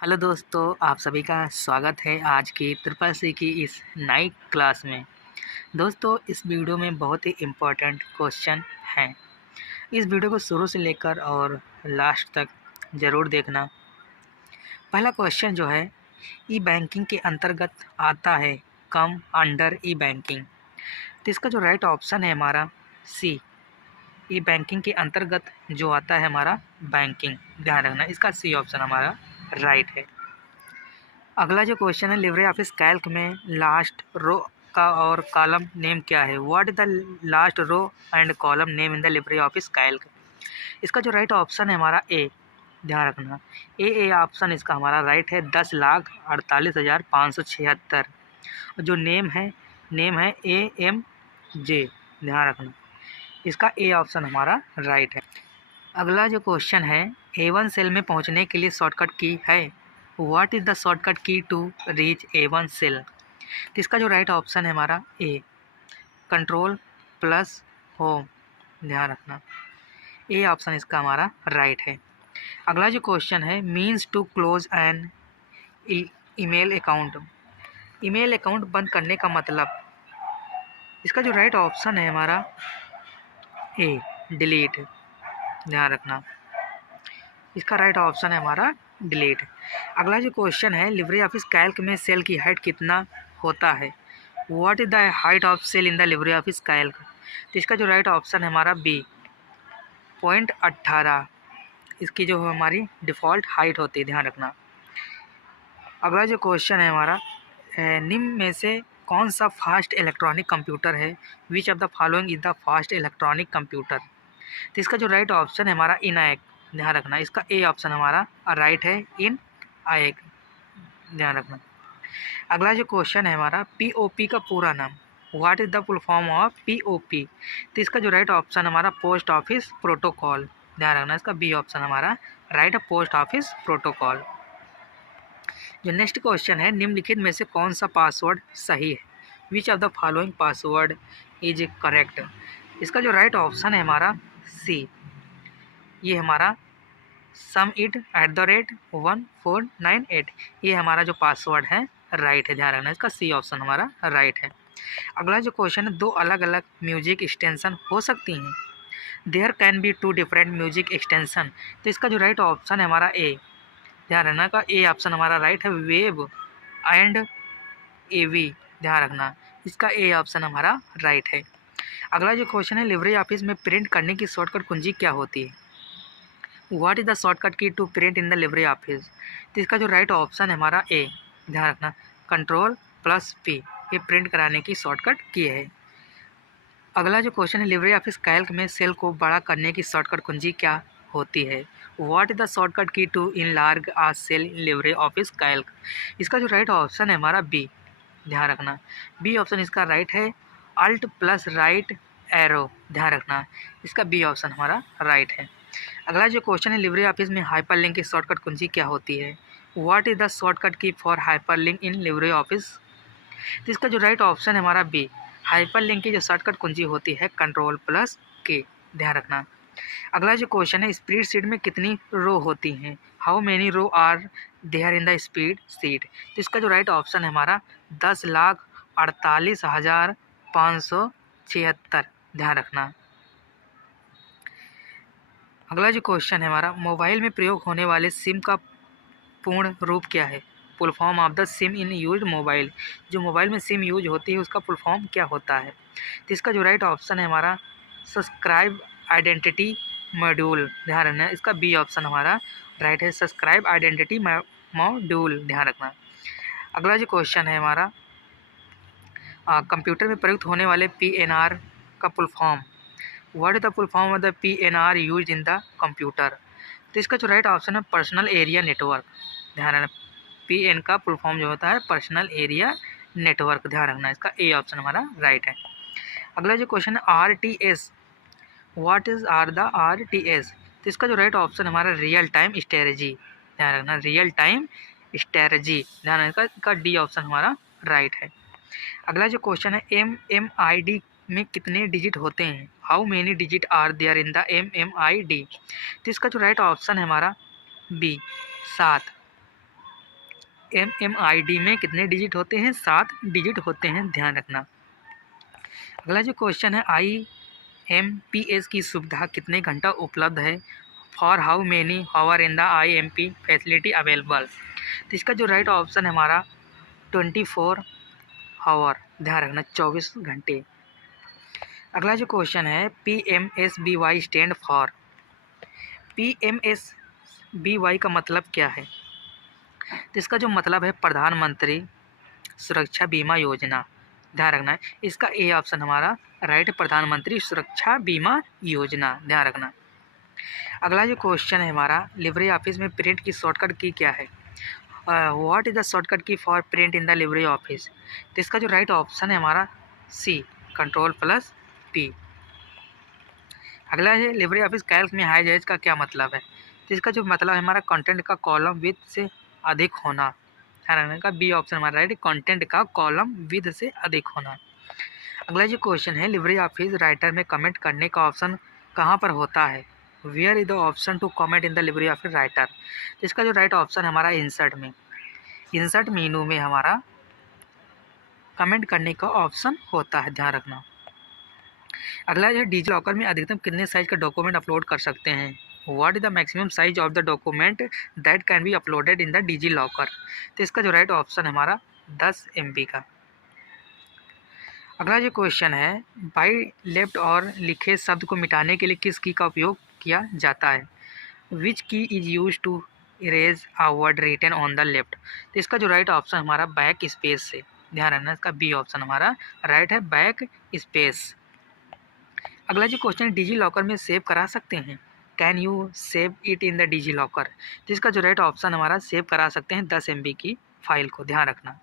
Hello दोस्तों, आप सभी का स्वागत है आज की ट्रिपल सी की इस नई क्लास में। दोस्तों, इस वीडियो में बहुत ही इम्पोर्टेंट क्वेश्चन हैं। इस वीडियो को शुरू से लेकर और लास्ट तक ज़रूर देखना। पहला क्वेश्चन जो है, ई बैंकिंग के अंतर्गत आता है कम अंडर ई बैंकिंग। तो इसका जो राइट ऑप्शन है हमारा सी। ई बैंकिंग के अंतर्गत जो आता है हमारा बैंकिंग, ध्यान रखना, इसका सी ऑप्शन हमारा राइट है। अगला जो क्वेश्चन है, लिब्रे ऑफिस कैल्क में लास्ट रो का और कॉलम नेम क्या है? What is the last row and column name in the LibreOffice Calc? इसका जो राइट ऑप्शन है हमारा ए, ध्यान रखना, ए ऑप्शन इसका हमारा राइट है। 10,48,576। जो नेम है AMJ, ध्यान रखना, इसका ए ऑप्शन हमारा राइट है। अगला जो क्वेश्चन है, A1 सेल में पहुंचने के लिए शॉर्टकट की है। What is the shortcut key to reach A1 cell? तो इसका जो राइट ऑप्शन है हमारा ए, कंट्रोल प्लस होम, ध्यान रखना, ए ऑप्शन इसका हमारा राइट है। अगला जो क्वेश्चन है, means to close an email account. Email account बंद करने का मतलब? इसका जो राइट ऑप्शन है हमारा ए, डिलीट, ध्यान रखना, इसका राइट ऑप्शन है हमारा डिलीट। अगला जो क्वेश्चन है, लिब्रे ऑफिस कैल्क में सेल की हाइट कितना होता है? What is the height of cell in the LibreOffice Calc? तो इसका जो राइट ऑप्शन है हमारा बी, 0.18, इसकी जो हमारी डिफ़ॉल्ट हाइट होती है, ध्यान रखना। अगला जो क्वेश्चन है हमारा, निम्न में से कौन सा फास्ट इलेक्ट्रॉनिक कंप्यूटर है? Which of the following is the fast electronic computer? तो इसका जो राइट ऑप्शन है हमारा इनएक, ध्यान रखना, इसका ए ऑप्शन हमारा राइट है, इन आएक, ध्यान रखना। अगला जो क्वेश्चन है हमारा, POP का पूरा नाम? What is the full form of POP? तो इसका जो राइट ऑप्शन हमारा पोस्ट ऑफिस प्रोटोकॉल, ध्यान रखना, इसका बी ऑप्शन हमारा राइट है, पोस्ट ऑफिस प्रोटोकॉल। जो नेक्स्ट क्वेश्चन है, निम्नलिखित में से कौन सा पासवर्ड सही है? Which of the following password is correct? इसका जो राइट ऑप्शन है हमारा सी, ये हमारा sumit@1498, ये हमारा जो पासवर्ड है राइट है, ध्यान रखना, इसका सी ऑप्शन हमारा राइट है। अगला जो क्वेश्चन है, दो अलग अलग म्यूजिक एक्सटेंशन हो सकती हैं? There can be two different music extension. तो इसका जो राइट ऑप्शन है हमारा ए, ध्यान रखना, का ए ऑप्शन हमारा राइट है, वेव एंड AV, ध्यान रखना, इसका ए ऑप्शन हमारा राइट है। अगला जो क्वेश्चन है, लिब्रे ऑफिस में प्रिंट करने की शॉर्टकट कुंजी क्या होती है? What is the shortcut key to print in the LibreOffice? तो इसका जो राइट ऑप्शन है हमारा ए, ध्यान रखना, Ctrl+P, ये प्रिंट कराने की शॉर्टकट की है। अगला जो क्वेश्चन है, लिब्रे ऑफिस कैल्क में सेल को बड़ा करने की शॉर्टकट कुंजी क्या होती है? What is the shortcut key to enlarge a cell in LibreOffice Calc? इसका जो राइट ऑप्शन है हमारा बी, ध्यान रखना, बी ऑप्शन इसका राइट है, Alt+right एरो, ध्यान रखना, इसका बी ऑप्शन हमारा राइट है। अगला जो क्वेश्चन है, लिब्रे ऑफिस में हाइपरलिंक की शॉर्टकट कुंजी क्या होती है? व्हाट इज़ द शॉर्टकट की for hyperlink in LibreOffice? तो इसका जो राइट ऑप्शन है हमारा बी, हाइपरलिंक की जो शॉर्टकट कुंजी होती है Ctrl+K, ध्यान रखना। अगला जो क्वेश्चन है, स्प्रेड शीट में कितनी रो होती हैं? How many row are there in the spreadsheet? तो इसका जो राइट ऑप्शन है हमारा 10,48,576, ध्यान रखना। अगला जो क्वेश्चन है हमारा, मोबाइल में प्रयोग होने वाले सिम का पूर्ण रूप क्या है? Full form of the SIM in use mobile. जो मोबाइल में सिम यूज होती है उसका फुल फॉर्म क्या होता है? तो इसका जो राइट ऑप्शन है हमारा सब्सक्राइब आइडेंटिटी मॉड्यूल, ध्यान रखना, इसका बी ऑप्शन हमारा राइट है, सब्सक्राइब आइडेंटिटी मॉड्यूल, ध्यान रखना। अगला जो क्वेश्चन है हमारा, कंप्यूटर में प्रयुक्त होने वाले PNR का full form? What is the full form of the PNR use in the computer? तो इसका जो राइट ऑप्शन है पर्सनल एरिया नेटवर्क, ध्यान रखना, PN का फुल फॉर्म जो होता है पर्सनल एरिया नेटवर्क, ध्यान रखना, इसका ए ऑप्शन हमारा राइट है। अगला जो क्वेश्चन है, RTS, what is are the RTS? तो इसका जो राइट ऑप्शन हमारा रियल टाइम स्ट्रेटजी, ध्यान रखना, रियल टाइम स्ट्रेटजी, ध्यान रखना, इसका डी ऑप्शन हमारा राइट है। अगला जो क्वेश्चन है, MMID में कितने डिजिट होते हैं? How many digit are there in the MMID? तो इसका जो राइट ऑप्शन है हमारा बी, 7, MMID में कितने डिजिट होते हैं? 7 डिजिट होते हैं, ध्यान रखना। अगला जो क्वेश्चन है, IMPS की सुविधा कितने घंटा उपलब्ध है? For how many hour in the IMP facility available? तो इसका जो राइट ऑप्शन है हमारा 24 हावर, ध्यान रखना 24 घंटे। अगला जो क्वेश्चन है, PMSBY स्टैंड फॉर? PMSBY का मतलब क्या है? तो इसका जो मतलब है प्रधानमंत्री सुरक्षा बीमा योजना, ध्यान रखना है। इसका ए ऑप्शन हमारा राइट है, प्रधानमंत्री सुरक्षा बीमा योजना, ध्यान रखना। अगला जो क्वेश्चन है हमारा, लिवरी ऑफिस में प्रिंट की शॉर्टकट की क्या है? व्हाट इज द शॉर्टकट की for print in the livery office? तो इसका जो राइट ऑप्शन है हमारा सी, Ctrl+P। अगला है, लिवरी ऑफिस कैल्क में हाई जज का क्या मतलब है? तो इसका जो मतलब है हमारा कंटेंट का कॉलम विद से अधिक होना, ध्यान रखने का बी ऑप्शन हमारा राइट, कंटेंट का कॉलम विद से अधिक होना। अगला जो क्वेश्चन है, लिवरी ऑफिस राइटर में कमेंट करने का ऑप्शन कहाँ पर होता है? Where is the option to comment in the LibreOffice Writer? तो इसका जो राइट ऑप्शन है हमारा इंसर्ट में, इंसर्ट मेनू में हमारा कमेंट करने का ऑप्शन होता है, ध्यान रखना। अगला है, डिजी लॉकर में अधिकतम कितने साइज का डॉक्यूमेंट अपलोड कर सकते हैं? What is the maximum size of the document that can be uploaded in the DigiLocker? तो इसका जो राइट ऑप्शन है हमारा 10 MB का। अगला जो क्वेश्चन है, बाई लेफ्ट और लिखे शब्द को मिटाने के लिए किस की का उपयोग किया जाता है? Which key is use to erase a word written on the left? तो इसका जो राइट ऑप्शन हमारा बैक स्पेस से, ध्यान रखना, इसका बी ऑप्शन हमारा राइट है, बैक स्पेस। अगला जो क्वेश्चन, डिजी लॉकर में सेव करा सकते हैं? Can you save it in the DigiLocker? तो इसका जो राइट ऑप्शन हमारा सेव करा सकते हैं 10 MB की फाइल को, ध्यान रखना।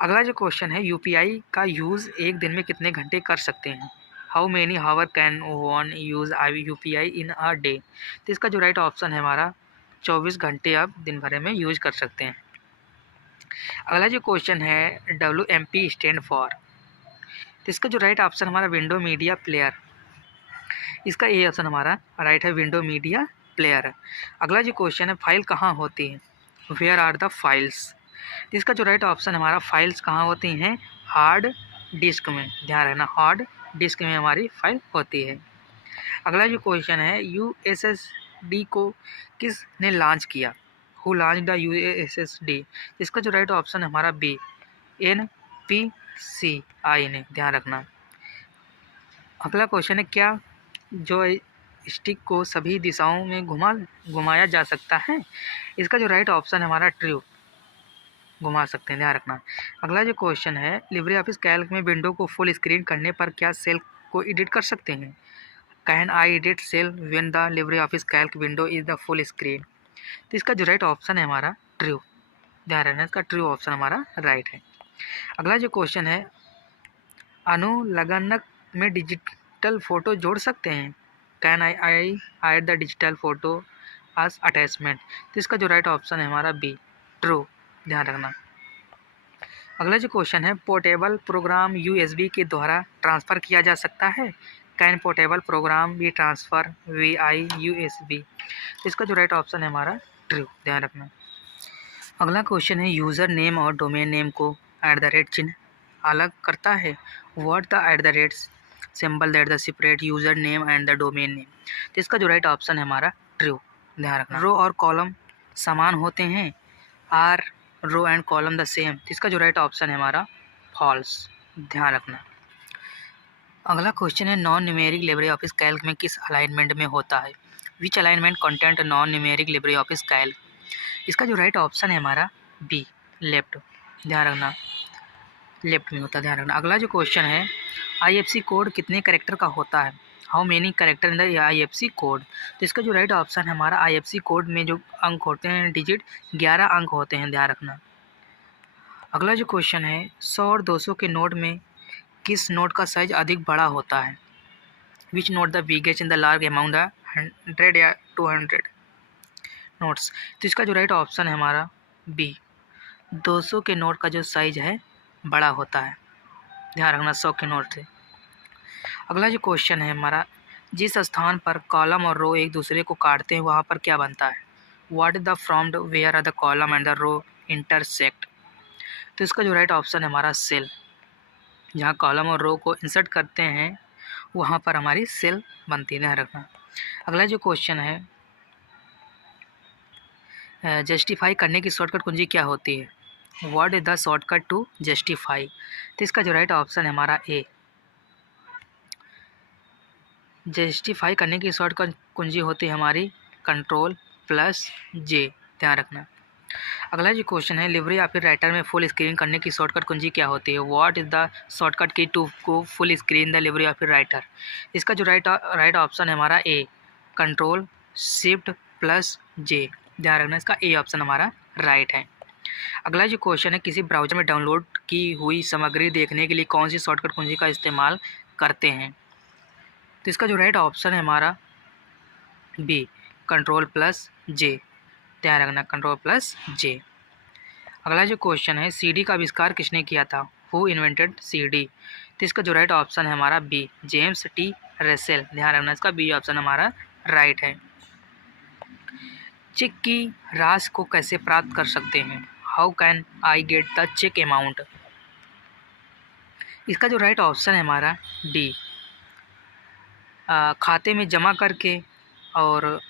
अगला जो क्वेश्चन है, UPI का यूज़ एक दिन में कितने घंटे कर सकते हैं? How many hour can one use UPI in a day? तो इसका जो राइट ऑप्शन है हमारा 24 घंटे आप दिन भर में यूज कर सकते हैं। अगला जो क्वेश्चन है, WMP स्टैंड फॉर? तो इसका जो राइट ऑप्शन हमारा विंडो मीडिया प्लेयर, इसका ए ऑप्शन हमारा राइट है, विंडो मीडिया प्लेयर। अगला जो क्वेश्चन है, फाइल कहाँ होती है? Where are the files? इसका जो राइट ऑप्शन हमारा फाइल्स कहाँ होती हैं? हार्ड डिस्क में, ध्यान रखना, हार्ड डिस्क में हमारी फाइल होती है। अगला जो क्वेश्चन है, USSD को किसने लॉन्च किया? Who launch the USSD? इसका जो राइट ऑप्शन है हमारा बी, NPCI ने, ध्यान रखना। अगला क्वेश्चन है, क्या जो स्टिक को सभी दिशाओं में घुमाया जा सकता है? इसका जो राइट ऑप्शन है हमारा ट्रू, घुमा सकते हैं, ध्यान रखना। अगला जो क्वेश्चन है, लिवरी ऑफिस कैल्क में विंडो को फुल स्क्रीन करने पर क्या सेल को एडिट कर सकते हैं? Can I edit cell when the LibreOffice Calc window is the full screen? तो इसका जो राइट ऑप्शन है हमारा ट्रू, ध्यान रखना, इसका ट्रू ऑप्शन हमारा राइट है। अगला जो क्वेश्चन है, अनुलग्नक में डिजिटल फ़ोटो जोड़ सकते हैं? Can I add the digital photo as attachment? तो इसका जो राइट ऑप्शन है हमारा बी, ट्रू, ध्यान रखना। अगला जो क्वेश्चन है, पोर्टेबल प्रोग्राम USB के द्वारा ट्रांसफ़र किया जा सकता है? Can portable program be transfer VI USB? इसका जो राइट ऑप्शन है हमारा ट्रू, ध्यान रखना। अगला क्वेश्चन है, यूज़र नेम और डोमेन नेम को @ चिन्ह अलग करता है? What the @ symbol that the separate user name and the domain name? तो इसका जो राइट ऑप्शन है हमारा ट्रू, ध्यान रखना। रो और कॉलम समान होते हैं? Are row and column the same? तो इसका जो राइट ऑप्शन है हमारा फॉल्स, ध्यान रखना। अगला क्वेश्चन है, non numeric LibreOffice Calc में किस अलाइनमेंट में होता है? Which alignment content non numeric LibreOffice Calc? इसका जो राइट ऑप्शन है हमारा बी, लेफ्ट, ध्यान रखना, लेफ्ट में होता है, ध्यान रखना। अगला जो क्वेश्चन है, IFC कोड कितने कैरेक्टर का होता है? How many character in the IFC code? तो इसका जो राइट ऑप्शन है हमारा, IFC कोड में जो अंक होते हैं डिजिट 11 अंक होते हैं, ध्यान रखना। अगला जो क्वेश्चन है, 100 और 200 के नोट में किस नोट का साइज अधिक बड़ा होता है? Which note the biggest in the large amount the 100 या 200 नोट्स? तो इसका जो राइट ऑप्शन है हमारा बी, 200 के नोट का जो साइज है बड़ा होता है, ध्यान रखना, 100 के नोट से। अगला जो क्वेश्चन है हमारा, जिस स्थान पर कॉलम और रो एक दूसरे को काटते हैं वहाँ पर क्या बनता है? What is the from where are the column and the row intersect. तो इसका जो राइट ऑप्शन है हमारा सेल। जहाँ कॉलम और रो को इंसर्ट करते हैं वहाँ पर हमारी सेल बनती है, ध्यान रखना। अगला जो क्वेश्चन है, जस्टिफाई करने की शॉर्टकट कुंजी क्या होती है? What is the shortcut to justify? तो इसका जो राइट ऑप्शन है हमारा ए। जस्टिफाई करने की शॉर्टकट कुंजी होती है हमारी Ctrl+J, ध्यान रखना। अगला जो क्वेश्चन है, लिब्रे या फिर राइटर में फुल स्क्रीन करने की शॉर्टकट कुंजी क्या होती है? What is the shortcut key to को फुल स्क्रीन द लिब्रे या फिर राइटर? इसका जो राइट ऑप्शन है हमारा ए, Ctrl+Shift+J, ध्यान रखना। इसका ए ऑप्शन हमारा राइट है। अगला जो क्वेश्चन है, किसी ब्राउज़र में डाउनलोड की हुई सामग्री देखने के लिए कौन सी शॉर्टकट कुंजी का इस्तेमाल करते हैं? तो इसका जो राइट ऑप्शन है हमारा बी, Ctrl+J, ध्यान रखना, Ctrl+J। अगला जो क्वेश्चन है, सीडी का आविष्कार किसने किया था? Who invented CD? तो इसका जो राइट ऑप्शन है हमारा बी, जेम्स टी रसेल, ध्यान रखना। इसका बी ऑप्शन हमारा राइट है। चेक की राशि को कैसे प्राप्त कर सकते हैं? How can I get the cheque amount? इसका जो राइट ऑप्शन है हमारा डी, खाते में जमा करके और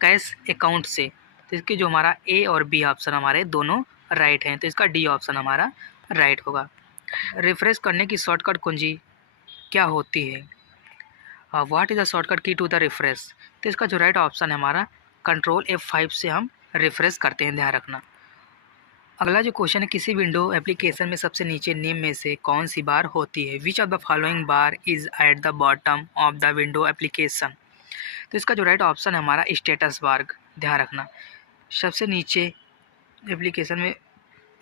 कैश अकाउंट से। तो इसके जो हमारा ए और बी ऑप्शन हमारे दोनों राइट हैं, तो इसका डी ऑप्शन हमारा राइट होगा। रिफ्रेश करने की शॉर्टकट कुंजी क्या होती है? What is the shortcut key to the refresh? तो इसका जो राइट ऑप्शन है हमारा Ctrl+F5 से हम रिफ्रेश करते हैं, ध्यान रखना। अगला जो क्वेश्चन है, किसी विंडो एप्लीकेशन में सबसे नीचे नेम में से कौन सी बार होती है? Which of the following bar is at the bottom of the window application? तो इसका जो राइट ऑप्शन है हमारा स्टेटस बार, ध्यान रखना। सबसे नीचे एप्लीकेशन में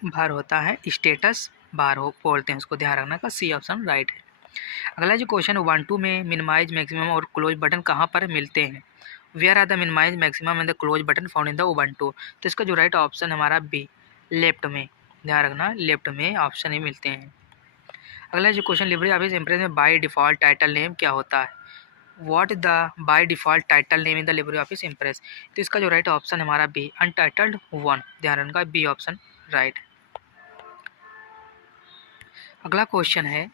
बार होता है स्टेटस बार हो बोलते हैं उसको, ध्यान रखना। का सी ऑप्शन राइट है। अगला जो क्वेश्चन, उबंटू में मिनिमाइज, मैक्सिमम और क्लोज बटन कहाँ पर मिलते हैं? Where are the minimise, maximum and the close button found in the Ubuntu? तो इसका जो राइट ऑप्शन हमारा बी, लेफ्ट में, ध्यान रखना, लेफ्ट में ऑप्शन ही मिलते हैं। अगला जो क्वेश्चन, लिब्रे ऑफिस इम्प्रेस में बाय डिफ़ॉल्ट टाइटल नेम क्या होता है? What is the by default title name in the Libre office impress? तो इसका जो राइट ऑप्शन है हमारा बी, अनटाइटल्ड 1, ध्यान रखना, बी ऑप्शन राइट। अगला क्वेश्चन है,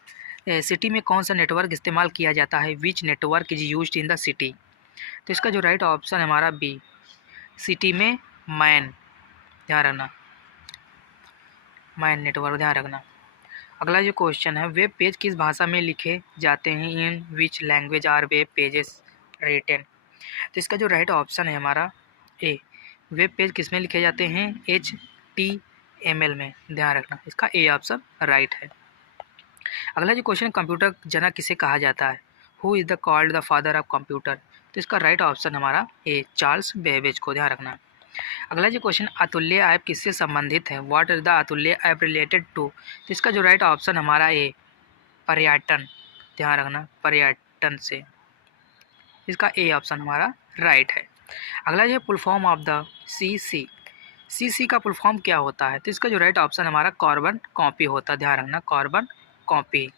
सिटी में कौन सा नेटवर्क इस्तेमाल किया जाता है? Which network is used in the city? तो इसका जो राइट ऑप्शन है हमारा बी, सिटी में मैन, ध्यान रखना, मैन नेटवर्क, ध्यान रखना। अगला जो क्वेश्चन है, वेब पेज किस भाषा में लिखे जाते हैं? In which language are web pages written? तो इसका जो राइट ऑप्शन है हमारा ए, वेब पेज किस में लिखे जाते हैं? HTML में, ध्यान रखना, इसका ए ऑप्शन राइट है। अगला जो क्वेश्चन, कंप्यूटर जनक किसे कहा जाता है? Who is the called the father of computer? तो इसका राइट ऑप्शन हमारा ए, चार्ल्स बेबेज को, ध्यान रखना। अगला जो क्वेश्चन, अतुल्य ऐप किससे संबंधित है? व्हाट इज द अतुल्य ऐप रिलेटेड टू? तो इसका जो राइट ऑप्शन हमारा ए, पर्यटन, ध्यान रखना, पर्यटन से, इसका ए ऑप्शन हमारा राइट है। अगला जो full form of the CC का फुल फॉर्म क्या होता है? तो इसका जो राइट ऑप्शन हमारा कार्बन कॉपी होता है, ध्यान रखना, कार्बन कॉपी।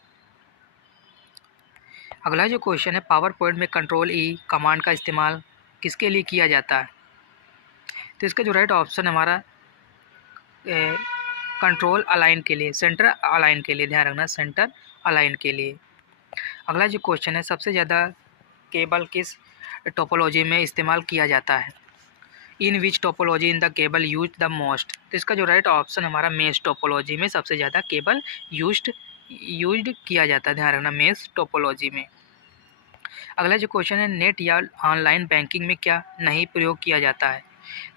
अगला जो क्वेश्चन है, पावर पॉइंट में Ctrl+E कमांड का इस्तेमाल किसके लिए किया जाता है? तो इसका जो राइट ऑप्शन हमारा कंट्रोल अलाइन के लिए, सेंटर अलाइन के लिए, ध्यान रखना, सेंटर अलाइन के लिए। अगला जो क्वेश्चन है, सबसे ज़्यादा केबल किस टोपोलॉजी में इस्तेमाल किया जाता है? In which topology in the cable use the most? तो इसका जो राइट ऑप्शन हमारा मेश टोपोलॉजी में सबसे ज़्यादा केबल यूज्ड किया जाता है, ध्यान रखना, मेश टोपोलॉजी में। अगला जो क्वेश्चन है, नेट या ऑनलाइन बैंकिंग में क्या नहीं प्रयोग किया जाता है?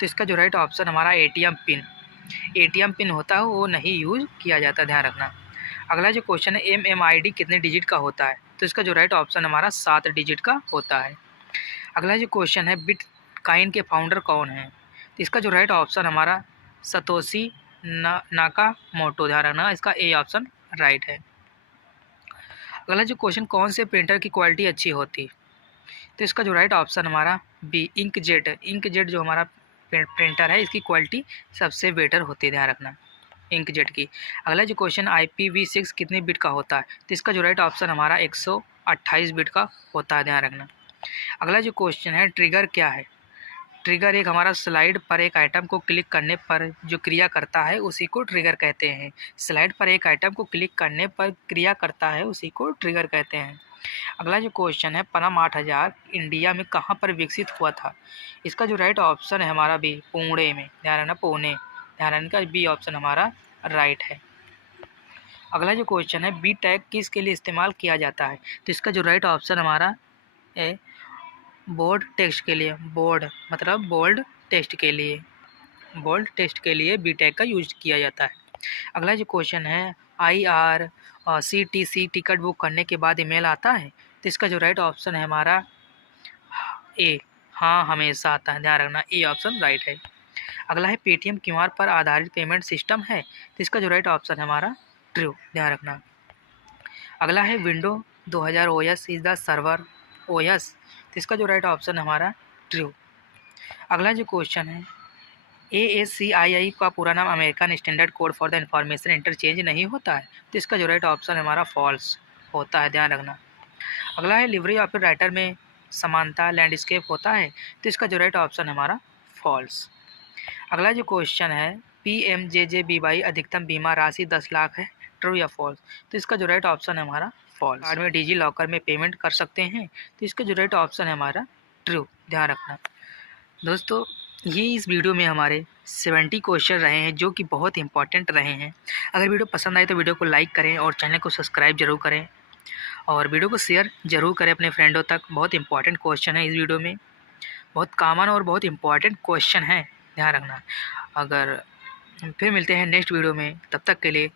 तो इसका जो राइट ऑप्शन हमारा ATM पिन होता है वो नहीं यूज किया जाता, ध्यान रखना। अगला जो क्वेश्चन है, MMID कितने डिजिट का होता है? तो इसका जो राइट ऑप्शन हमारा 7 डिजिट का होता है। अगला जो क्वेश्चन है, बिटकॉइन के फाउंडर कौन हैं? तो इसका जो राइट ऑप्शन हमारा सतोशी नाकामोटो, ध्यान रखना, इसका ए ऑप्शन राइट है। अगला जो क्वेश्चन, कौन से प्रिंटर की क्वालिटी अच्छी होती? तो इसका जो राइट ऑप्शन हमारा बी, इंकजेट जो हमारा प्रिंटर है इसकी क्वालिटी सबसे बेटर होती है, ध्यान रखना, इंकजेट की। अगला जो क्वेश्चन, IPv6 कितने बिट का होता है? तो इसका जो राइट ऑप्शन हमारा 128 बिट का होता है, ध्यान रखना। अगला जो क्वेश्चन है, ट्रिगर क्या है? ट्रिगर एक हमारा स्लाइड पर एक आइटम को क्लिक करने पर जो क्रिया करता है उसी को ट्रिगर कहते हैं। स्लाइड पर एक आइटम को क्लिक करने पर क्रिया करता है उसी को ट्रिगर कहते हैं। अगला जो क्वेश्चन है, पनम 8000 इंडिया में कहाँ पर विकसित हुआ था? इसका जो राइट ऑप्शन है हमारा बी, पुणे में। ध्यान रखना, पुणे। ध्यान रखने का बी ऑप्शन हमारा राइट है। अगला जो क्वेश्चन है, बी टैग किसके लिए इस्तेमाल किया जाता है? तो इसका जो राइट ऑप्शन हमारा है बोर्ड टेक्स्ट के लिए। बोर्ड मतलब बोल्ड टेक्स्ट के लिए। बोल्ड टेक्स्ट के लिए बी टैग का यूज किया जाता है। अगला जो क्वेश्चन है, IRCTC टिकट बुक करने के बाद ईमेल आता है? तो इसका जो राइट ऑप्शन है हमारा ए, हाँ हमेशा आता है। ध्यान रखना, ए ऑप्शन राइट है। अगला है, पेटीएम क्यूआर पर आधारित पेमेंट सिस्टम है? तो इसका जो राइट ऑप्शन है हमारा ट्रू। ध्यान रखना। अगला है, window 2000 OS is the server OS? तो इसका जो राइट ऑप्शन है हमारा ट्रू। अगला जो क्वेश्चन है, ASCII का पूरा नाम American standard code for the information interchange नहीं होता है? तो इसका जो राइट ऑप्शन है हमारा फॉल्स होता है। ध्यान रखना। अगला है, लिवरी ऑफ राइटर में समानता लैंडस्केप होता है? तो इसका जो राइट ऑप्शन है हमारा फॉल्स। अगला जो क्वेश्चन है, PMJJBY अधिकतम बीमा राशि 10 लाख है? ट्रू या फॉल्स? तो इसका जो राइट ऑप्शन है हमारा फॉल्स। कार्ड में डिजी लॉकर में पेमेंट कर सकते हैं? तो इसका जो राइट ऑप्शन है हमारा ट्रू। ध्यान रखना। दोस्तों, ये इस वीडियो में हमारे 70 क्वेश्चन रहे हैं जो कि बहुत इंपॉर्टेंट रहे हैं। अगर वीडियो पसंद आए तो वीडियो को लाइक करें और चैनल को सब्सक्राइब जरूर करें और वीडियो को शेयर जरूर करें अपने फ्रेंडों तक। बहुत इंपॉर्टेंट क्वेश्चन है इस वीडियो में, बहुत कॉमन और बहुत इंपॉर्टेंट क्वेश्चन है। ध्यान रखना। अगर फिर मिलते हैं नेक्स्ट वीडियो में, तब तक के लिए